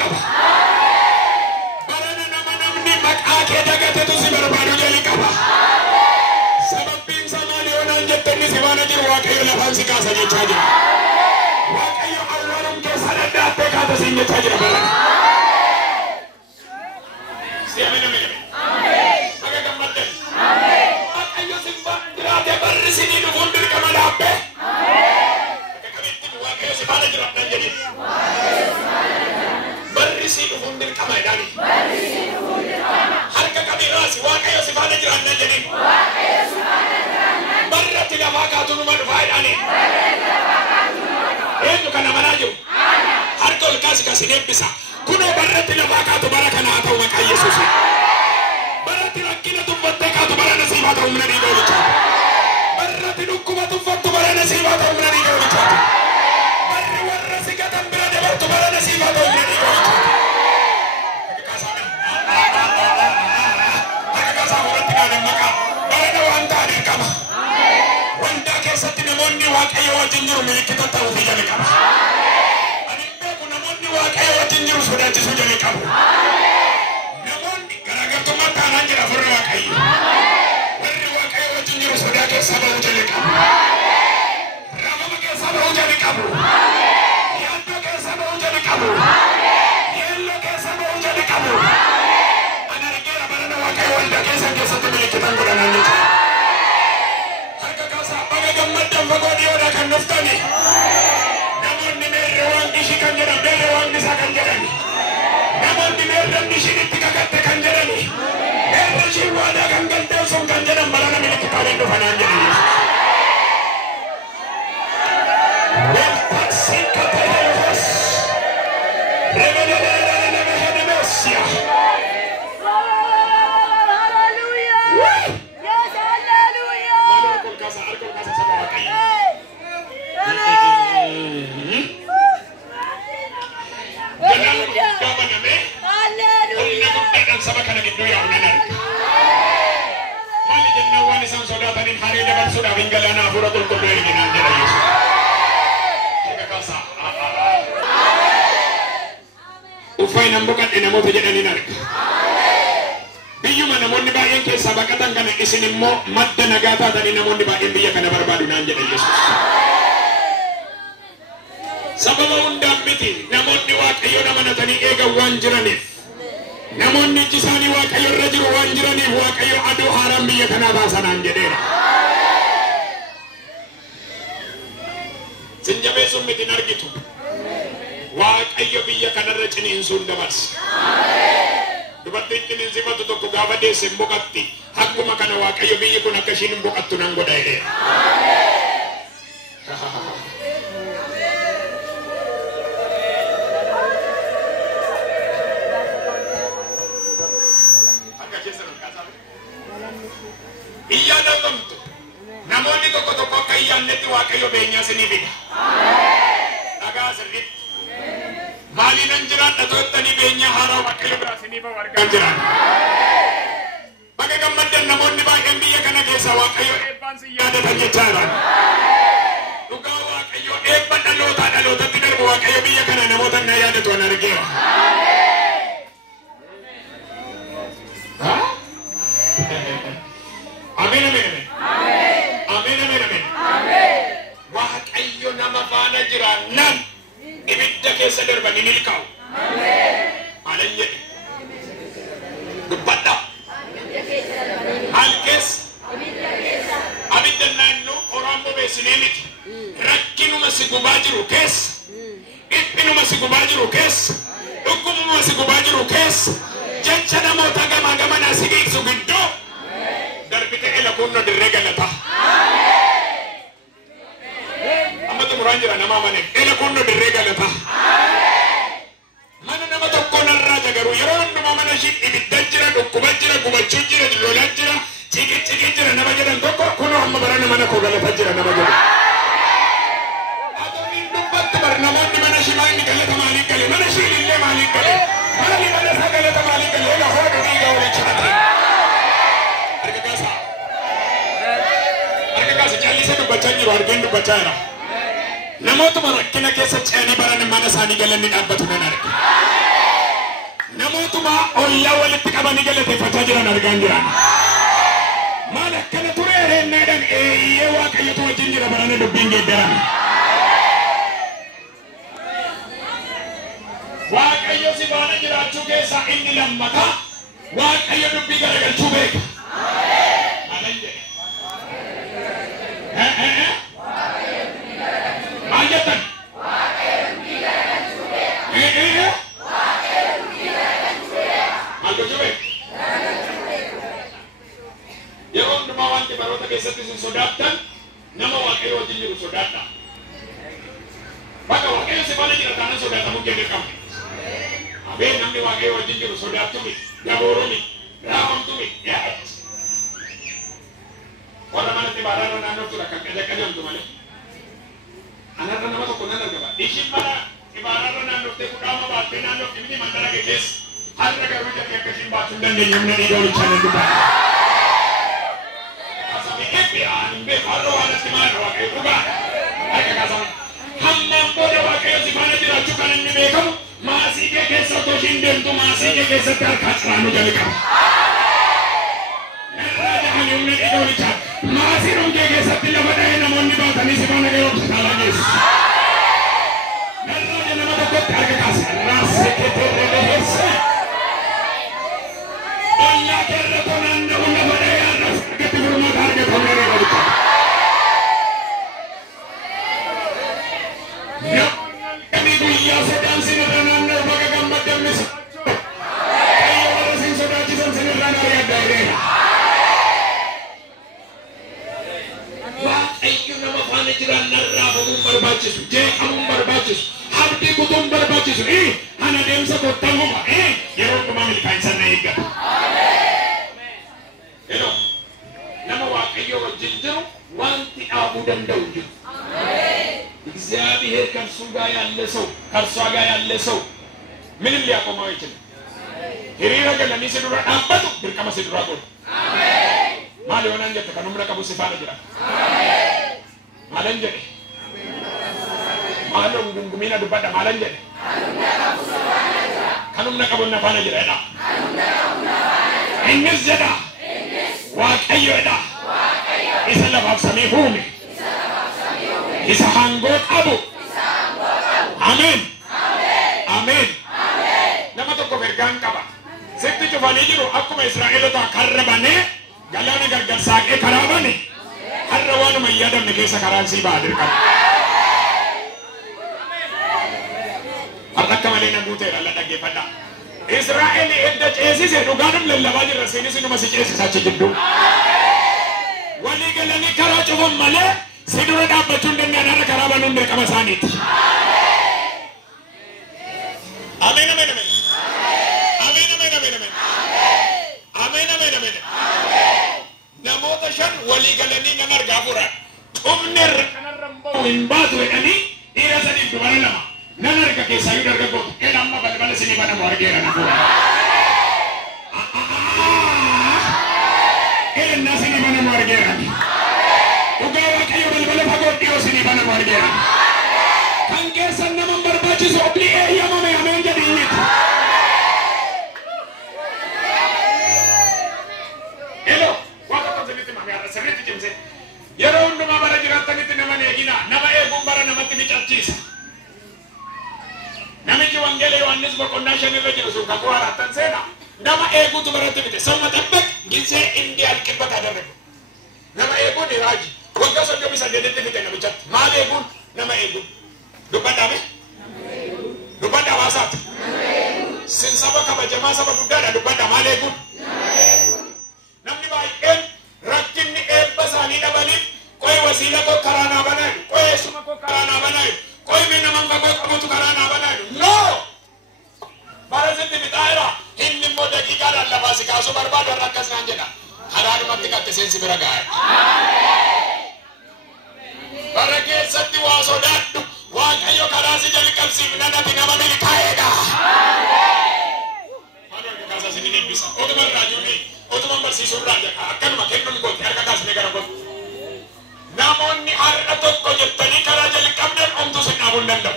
kaba. Barana nama namni maqaa kee dagatetu si barbaadu jali kaba. Sababbiin samaanii onaan jettanni si baana jiru Waaqayyo lafaan si kaasa jechaa jira. Waaqayyo awwaalum keessa danda'attee kaata siin jechaa jira barana. Si ameen. Haga gammaddan. Waaqayyo simba diraate barri sinii dhufuun dirqama dhaabbe. Akka kamitti Waaqayyo si baana jiru abdaan jedhin. Barri si dhufuun dirqama jedhani. Harka kamiiraasi Waaqayyo si baana jiru abdaan jedhin. Barratti lafaa kaatu numa dhufaa jedhani. Eenyu kana manaa jiru? Harka ol kaasi kasi deebisa. Kunoo barratti lafaa kaatu bara kana haa ta'u maqaa Yesuus. Barratti rakkina tuffattee kaatu bara nasiibaa ta'u humna dhiiga olichaati. Barratti dhukkuba tuffattu bara nasiibaa ta'u humna dhiiga olichaati. Barri warra si gatan bira dabartu bara nasiibaa ta'u humna dhiiga olichaati. Harka kaasaa fuudhatti kaadhan maqaa barana waan ta'aniin qaba. Waldaa keessatti namoonni Waaqayyo wajjin jiru milikkita ta'uu fi jala qaba. Ani beeku namoonni Waaqayyo wajjin jiru sodaachisuu jala qabu. Namoonni garaagartummaa taanaan jira furra Waaqayyo. Warri Waaqayyo wajjin jiru sodaa keessaa bahuu jala qabu. Raafama keessaa bahuu jala qabu. Yaaddoo keessaa bahuu jala qabu. Yeelloo keessaa bahuu jala qabu. Ani argeera barana Waaqayyo waldaa keessatti milikkitan godhanan jechuudha. Gammadan fagoo dhiyoodhaa kan dhuftani. Namoonni meerre waan ishii kan jedhan meerre waan isaa kan jedhani. Namoonni meerre ishinitti kakatte kan jedhani. Meerre ishii waadaa kan galtee sun kan jedhan barana milikkitaaleen dhufanaan jedhani. Welpaksi kateelfas. Reveleleelele nemehedemesia. Saba kana giddu ya unanar. Mali jenna wani san sodatanin hari dabar sudah inggalana furatul qudri ginan jara Yesus. Jaga kasa. Ufay nambukat inamoto jedhani nark. Biyyuma namoonni baay'een keessa baqatan kana isin immoo madda nagaa taatanii namoonni baay'een biyya kana barbaadu naan jedha Yesus. Sababa hundaan miti namoonni Waaqayyo amanatanii eegan waan jiraniif. Namoonni jisaanii Waaqayyo irra jiru waan jiraniif Waaqayyo aduu haaraan biyya kanaa baasanaan jedheera. Sinjabeessuun miti hin argitu. Waaqayyo biyya kanarra ciniinsuun dabarsa. Dubartiin ciniinsifatu tokko gaafa deesse hin boqatti. Akkuma kana Waaqayyo biyyi kun akka ishiin hin boqattu nan godha jedheera. Iyyaa dalgamtu namoonni tokko tokko akka iyyaannetti Waaqayyo beenyaa sinii fida. Dhagaa sirriitti maaliin an jiraadha to'attanii beenyaa haaraa Waaqayyo biraa sinii bahu argaan jiran. Baga gammaddan namoonni baay'een biyya kana keessa Waaqayyo eebbaan sin yaadatan jechaa jiran. Dhugaa Waaqayyo eebba dhalootaa dhalootatti darbu Waaqayyo biyya kana namoota na yaadatu an argeera. Amen. Waaqayyo nama faana jiraannan ibidda keessa darbanii ni milkaa'u. Maalan jedhe dubbadha. Maal keessa? Abidda naannoo qoraan bobeessinee miti. Rakkinuma si gubaa jiru keessa. Dhiphinuma si gubaa jiru keessa. Dhukkubuma si gubaa jiru keessa. Jecha namoota gamaa gamanaa si geessu gidduu. Darbite ila kunno dirree galata. Amma xumuraan jira nama amane. Ila kunno dirree galata. Mana nama tokko narraa jagaru yeroo hundumaa mana ishii ibidda jira, dhukkuba jira, gubachuu jira, lolaan jira, ciqii jira nama jedhan tokko kunoo amma bara nama koo galata jira nama jedhan. Adooniin dubbatti bar namoonni mana ishii maaliin galata maaliin gale? Mana ishii illee maaliin gale? Maali mana isaa galata maaliin gale? Ila hooduu dhiigaa waliin chirate. Arga jallise dubbachaa jiru argeen dubbachaa jira. Namootuma rakkina keessa ce'anii baran mana isaanii galanni dhaabbatu nan arge. olla walitti qabanii galateeffachaa jiran argaan jiran. Maal akkana ture reennaadhaan eeyyee waaqayyotu wajjin jira barana dubbiin geeddarame. Waaqayyo si baana jiraachuu keessaa inni lammataa waaqayyo dubbii garagalchuu beeka. Maal jedhe? Maal jettan? Maal gochuu beeka? Yeroo hundumaa wanti baroota keessatti isin sodaattan nama waaqayyo wajjin jiru sodaadha. Bakka waaqayyo si baana jira taanaan sodaatamuu kee dirqama. Abeen namni waaqayyo wajjin jiru sodaattumi, gaboorumi, raafamtumi. Warra manatti baaraarra naannoo tura kan qajeelchamtu malee. Anarra nama tokko nan argaba. Ishiin mana baaraarra naannoftee kudhaama baattee naannofti miti mandara geessu. Har'a garuu jatti akkasiin baachuu hin dandeenye humna dhiiga olichaa nan dubbata. Kasamii eebbiyaan hin beeku har'a waan atti maal waaqayyo dhugaa. Harka kaasame. Hammaan booda waaqayyo si faana jiraachuu kan inni beekamu maasii kee keessa otoo ishiin deemtu maasii kee keessatti harkaa ciraanuu jalqaba. Irraa jahanii humna dhiiga olichaa. Maasii dhungee keessatti lafa dha'ee namoonni baatanii si faana yeroo bisaalaa geessu. Irraa jala nama tokkotti harka kaasa. Raasee keeterree leheessa. Ollaa keerra tonaan nama lafa dha'ee har'as argatti furmaata argatu humna dhiiga olichaa. Namoonni guyyaa sodaan sinirra naannoo baga gammadamne Waaqayyo warra sin sodaachisan sinirraa ari'adha jedheera. Waaqayyo nama faana jiraan narraa bahuun barbaachisu, jeeqamuun barbaachisu, abdii kutuun barbaachisu. Ana deemsa kottamuma yeroo dhumaa milkaa'insa na eeggata. Nama Waaqayyo wajjin jiru wanti dhaabuu danda'u jiru. እግዚአብሔር ከእርሱ ጋር ያለ ሰው ከእርሷ ጋር ያለ ሰው ምንም ሊያቆመው አይችልም። ሂሪራ ገለኒ ሲዱራ ዳበቱ ድርቀማ ሲዱራ ጎል ማል የሆነ እንጀት ከኑምረ ቀቡ ሲፋነ ጅራ ማለንጀ ማለ ጉንጉሚና ዱባዳ ማለንጀ ከኑምረ ቀቡ ነፋነ ጅራ ዳ እንስ ጀዳ ዋቀዮ ዳ ኢሰለፋፍ ሰሚ ሁሚ Isa hanggo qabu. Amen. Amen. Nama tokko ergaan qaba. Sitti cufanii jiru akkuma Israa'eelota karrabane galaana gargar saaqee karaa bane har'a waanuma hin yaadamne keessa karaan sii ba'a dirqama. Har'a akka malee na guuteera la dhaggeeffadha. Israa'eel edda ceesise dhugaadhum lallabaa jirra seenis inuma si ceesisa achi jidduu. Walii galanii karaa cufan malee Sidura dhaabbachuun danda'an karaa banuun dirqama isaaniiti. Ameen ameen ameen. Ameen ameen ameen ameen. Ameen ameen ameen. Namoota shan walii galanii nama argaa furan. Qubni irra kanarra hin baatu jedhanii dhiira sadiif dubara lama. Nan arga keessaayyuu dargaggootu. Amma balbala sinii banamu argeera na furan. Eenna sinii banamu argeera. Ugaa waaqayyo balbala fagoo dhiyoo sinii banamu argeera. Kan keessan nama barbaachisu obli eeyyamame ameen jedhiiniti. Elo waaqa qabsanitti mame har'a sirriitti cimse. Yeroo hundumaa bara jiraattanitti nama eegina. Nama eeguun bara namatti micachiisa. Namichi wangeela Yohaannis boqonnaa 5 irra jiru sun kakuu haaraattan seena. Nama eeguutu baratti mite. Sawma tabbaq gisee indi alqibbata adarregu. Nama eeguun iraaji. Waggaa soddomii saddeetitti fite namichatti. Maal eeguun? Nama eeguun. Dubbadhaame? Dubbadha hawaasaati. Sin saba kabajamaa saba guddaadha dubbadha maal eeguun? Namni baay'een rakkinni eebba isaanii dhabaniif qoy wasiila koo karaa naa banaayu, qoy eessuma koo karaa naa banaayu, qoy mi naman fagoo qabutu karaa naa banaayu. No! Bara sitti bixaa'eera. Inni immoo daqiiqaadhaan lafaa si kaasuu barbaadu har'a akkas naan jedha. Karaadhumatti qatte seensi bira gaa'e. Bara keessatti waa sodaadhu. Waaqayyo karaa si jalqabsiifna nati nama milkaa'eedha. Maaloo harka kaasaa si ni eebbisa. Otuman raajonni otuman barsiisuun raaja akkanuma kennuun gooti harka kaasnee gara gooti. Namoonni har'a tokko jettanii karaa jalqabneen omtuu sin dhaabuu hin danda'u.